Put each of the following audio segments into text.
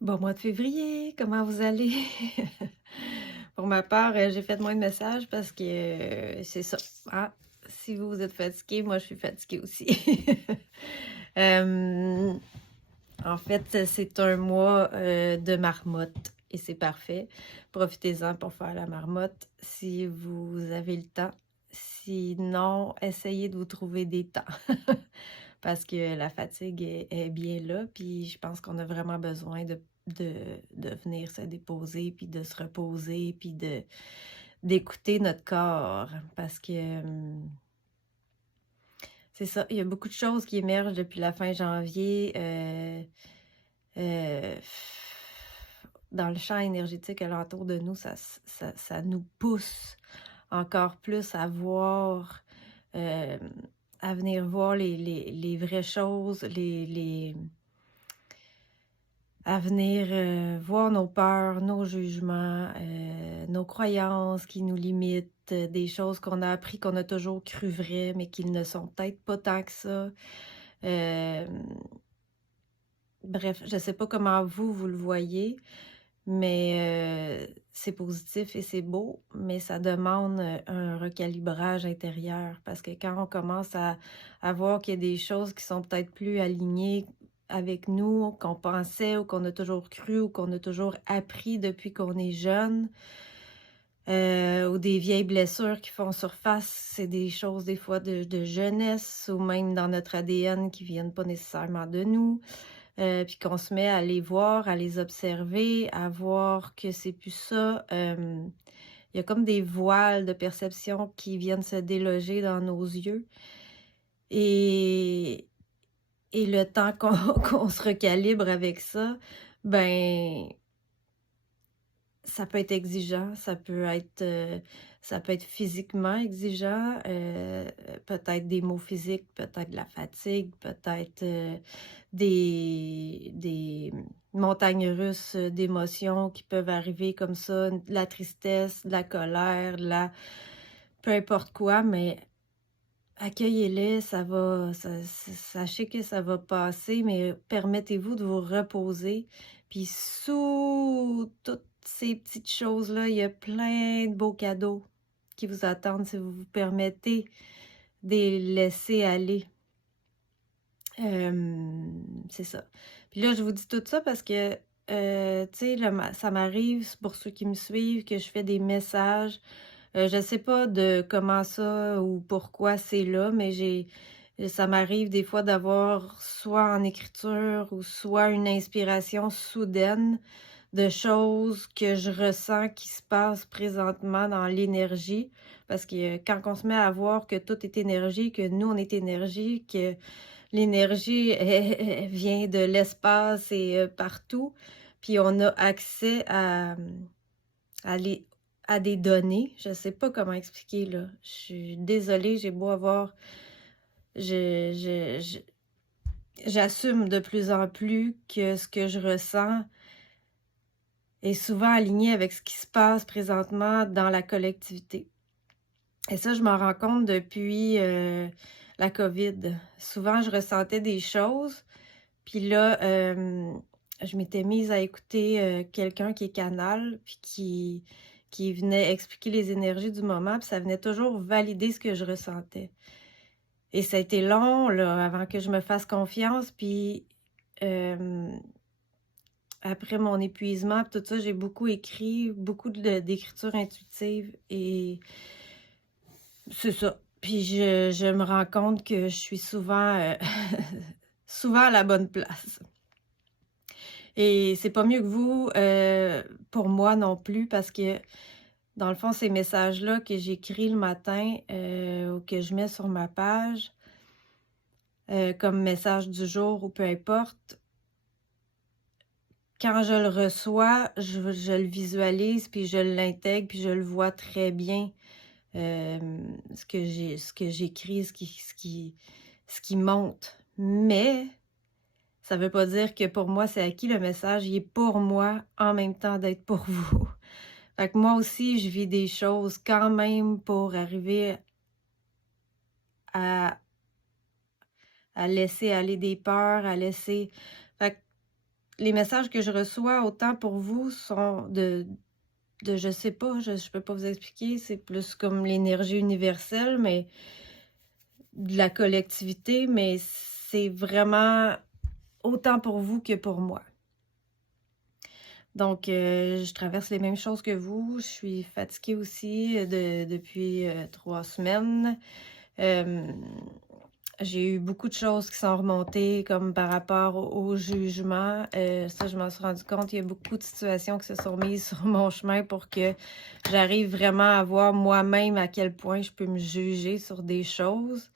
Bon mois de février, comment vous allez? Pour ma part, j'ai fait moins de messages parce que, c'est ça, hein, si vous, vous êtes fatigué, moi je suis fatiguée aussi. Hem, En fait, c'est un mois, de marmotte et c'est parfait. Profitez-en pour faire la marmotte si vous avez le temps. Sinon, essayez de vous trouver des temps parce que la fatigue est bien là, puis je pense qu'on a vraiment besoin de de venir se déposer, puis de se reposer, puis d'écouter notre corps parce que, c'est ça, il y a beaucoup de choses qui émergent depuis la fin janvier, heu, dans le champ énergétique alentour de nous, ça nous pousse encore plus à voir, hem, à venir voir les vraies choses, les à venir, voir nos peurs, nos jugements, nos croyances qui nous limitent, des choses qu'on a appris qu'on a toujours cru vraies, mais qui ne sont peut-être pas tant que ça. Hem, Bref, je ne sais pas comment vous, vous le voyez, mais c'est positif et c'est beau, mais ça demande, un recalibrage intérieur parce que quand on commence à voir qu'il y a des choses qui sont peut-être plus alignées avec nous, qu'on pensait ou qu'on a toujours cru ou qu'on a toujours appris depuis qu'on est jeune, ou des vieilles blessures qui font surface, c'est des choses des fois de jeunesse ou même dans notre ADN qui viennent pas nécessairement de nous. Puis qu'on se met à les voir, à les observer, à voir que c'est plus ça, il y a comme des voiles de perception qui viennent se déloger dans nos yeux et le temps qu'on qu'on se recalibre avec ça, ben, ça peut être exigeant, ça peut être physiquement exigeant, peut-être des maux physiques, peut-être de la fatigue, peut-être, des montagnes russes, d'émotions qui peuvent arriver comme ça, de la tristesse, de la colère, de la peu importe quoi, mais accueillez-les, ça va sachez que ça va passer, mais permettez-vous de vous reposer. Puis sous toutes ces petites choses-là, il y a plein de beaux cadeaux qui vous attendent si vous vous permettez de les laisser aller. C'est ça. Puis là, je vous dis tout ça parce que, tu sais, ça m'arrive, pour ceux qui me suivent, que je fais des messages. Je sais pas de comment ça ou pourquoi c'est là, mais ça m'arrive des fois d'avoir soit en écriture ou soit une inspiration soudaine de choses que je ressens qui se passent présentement dans l'énergie. Parce que quand on se met à voir que tout est énergie, que nous, on est énergie, que l'énergie, elle vient de l'espace et partout, puis on a accès à les à des données. Je sais pas comment expliquer, là. Je suis désolée, j'ai beau avoir je j'assume de plus en plus que ce que je ressens est souvent aligné avec ce qui se passe présentement dans la collectivité. Et ça, je m'en rends compte depuis, la COVID. Souvent, je ressentais des choses, puis là, je m'étais mise à écouter, quelqu'un qui est canal, puis qui venait expliquer les énergies du moment, puis ça venait toujours valider ce que je ressentais. Et ça a été long, là, avant que je me fasse confiance, puis, hem, après mon épuisement, puis tout ça, j'ai beaucoup écrit, beaucoup d'écriture intuitive et c'est ça. Puis je me rends compte que je suis souvent, souvent à la bonne place. Et c'est pas mieux que vous, pour moi non plus, parce que dans le fond, ces messages-là que j'écris le matin, ou que je mets sur ma page, comme message du jour ou peu importe, quand je le reçois, je le visualise, puis je l'intègre, puis je le vois très bien, ce que j'écris, ce qui monte. Mais ça veut pas dire que pour moi, c'est acquis. Le message, il est pour moi en même temps d'être pour vous. Fait que moi aussi, je vis des choses quand même pour arriver à laisser aller des peurs, à laisser fait que les messages que je reçois, autant pour vous, sont de je sais pas, je peux pas vous expliquer, c'est plus comme l'énergie universelle, mais de la collectivité, mais c'est vraiment autant pour vous que pour moi. Donc, je traverse les mêmes choses que vous. Je suis fatiguée aussi depuis 3 semaines. J'ai eu beaucoup de choses qui sont remontées, comme par rapport au jugement. Ça, je m'en suis rendu compte. Il y a beaucoup de situations qui se sont mises sur mon chemin pour que j'arrive vraiment à voir moi-même à quel point je peux me juger sur des choses,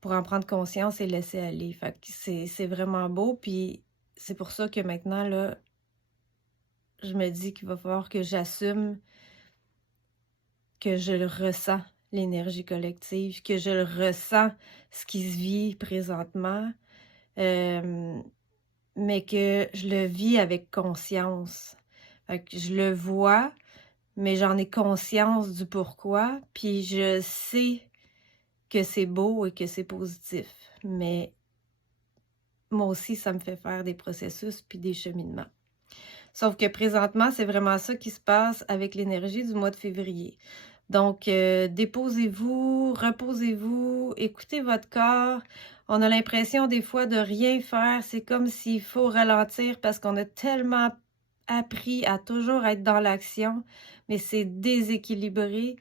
pour en prendre conscience et laisser aller. Fait que c'est vraiment beau. Puis c'est pour ça que maintenant, là, je me dis qu'il va falloir que j'assume que je le ressens, l'énergie collective, que je le ressens, ce qui se vit présentement, mais que je le vis avec conscience. Fait que je le vois, mais j'en ai conscience du pourquoi, puis je sais que c'est beau et que c'est positif. Mais moi aussi, ça me fait faire des processus puis des cheminements. Sauf que présentement, c'est vraiment ça qui se passe avec l'énergie du mois de février. Donc, déposez-vous, reposez-vous, écoutez votre corps. On a l'impression des fois de rien faire. C'est comme s'il faut ralentir parce qu'on a tellement appris à toujours être dans l'action, mais c'est déséquilibré.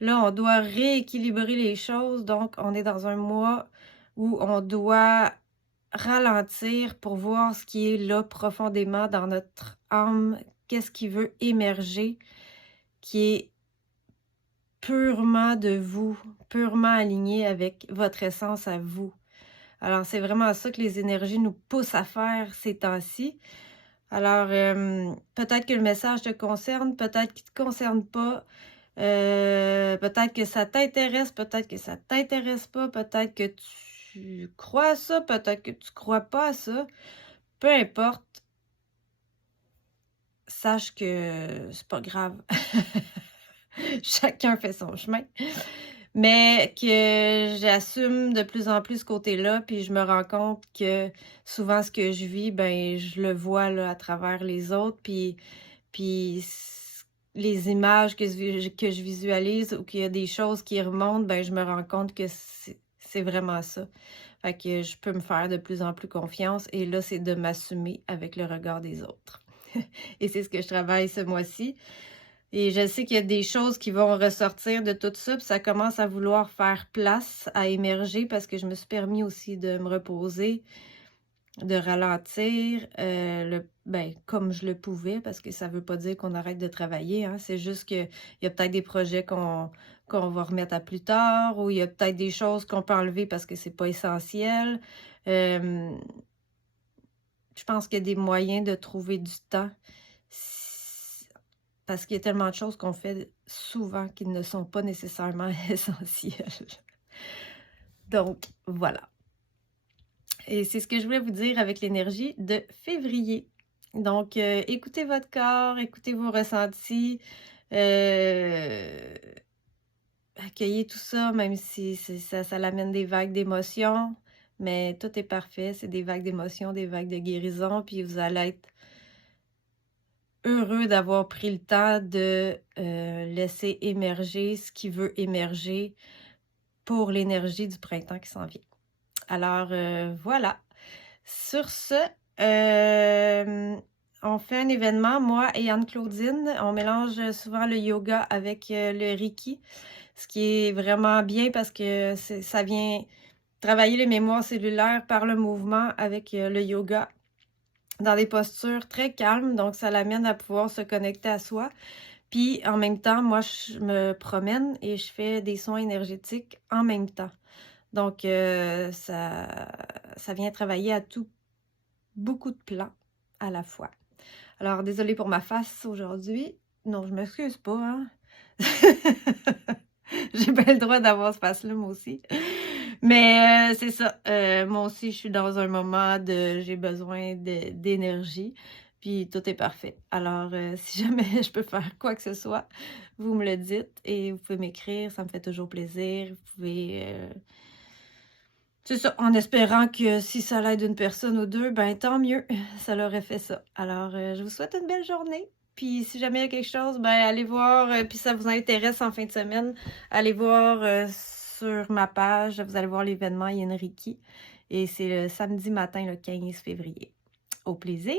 Là, on doit rééquilibrer les choses. Donc, on est dans un mois où on doit ralentir pour voir ce qui est là profondément dans notre âme, qu'est-ce qui veut émerger, qui est purement de vous, purement aligné avec votre essence à vous. Alors, c'est vraiment ça que les énergies nous poussent à faire ces temps-ci. Alors, peut-être que le message te concerne, peut-être qu'il ne te concerne pas. Peut-être que ça t'intéresse, peut-être que ça t'intéresse pas, peut-être que tu crois à ça, peut-être que tu crois pas à ça. Peu importe, sache que c'est pas grave. Chacun fait son chemin. Mais que j'assume de plus en plus ce côté-là, puis je me rends compte que souvent ce que je vis, ben je le vois là, à travers les autres, puis les images que je visualise ou qu'il y a des choses qui remontent, ben je me rends compte que c'est vraiment ça. Fait que je peux me faire de plus en plus confiance et là, c'est de m'assumer avec le regard des autres. Et c'est ce que je travaille ce mois-ci. Et je sais qu'il y a des choses qui vont ressortir de tout ça, puis ça commence à vouloir faire place, à émerger, parce que je me suis permis aussi de me reposer, de ralentir, comme je le pouvais, parce que ça veut pas dire qu'on arrête de travailler, hein. C'est juste qu'il y a peut-être des projets qu'on va remettre à plus tard, ou il y a peut-être des choses qu'on peut enlever parce que c'est pas essentiel. Je pense qu'il y a des moyens de trouver du temps. Parce qu'il y a tellement de choses qu'on fait souvent qui ne sont pas nécessairement essentielles. Donc, voilà. Et c'est ce que je voulais vous dire avec l'énergie de février. Donc, écoutez votre corps, écoutez vos ressentis, accueillez tout ça, même si ça l'amène des vagues d'émotions, mais tout est parfait, c'est des vagues d'émotions, des vagues de guérison, puis vous allez être heureux d'avoir pris le temps de laisser émerger ce qui veut émerger pour l'énergie du printemps qui s'en vient. Alors, voilà. Sur ce, on fait un événement, moi et Anne-Claudine. On mélange souvent le yoga avec le Reiki, ce qui est vraiment bien parce que ça vient travailler les mémoires cellulaires par le mouvement avec le yoga dans des postures très calmes, donc ça l'amène à pouvoir se connecter à soi. Puis en même temps, moi, je me promène et je fais des soins énergétiques en même temps. Donc, ça vient travailler à beaucoup de plans à la fois. Alors, désolée pour ma face aujourd'hui. Non, je m'excuse pas, hein? J'ai pas le droit d'avoir ce face-là, moi aussi. Mais c'est ça. Moi aussi, je suis dans un moment j'ai besoin d'énergie. Puis tout est parfait. Alors, si jamais je peux faire quoi que ce soit, vous me le dites et vous pouvez m'écrire. Ça me fait toujours plaisir. Vous pouvez C'est ça, en espérant que si ça l'aide une personne ou 2, ben tant mieux, ça leur a fait ça. Alors, je vous souhaite une belle journée, puis si jamais il y a quelque chose, ben allez voir, puis ça vous intéresse en fin de semaine, allez voir, sur ma page, vous allez voir l'événement Yen Reiki et c'est le samedi matin, le 15 février. Au plaisir!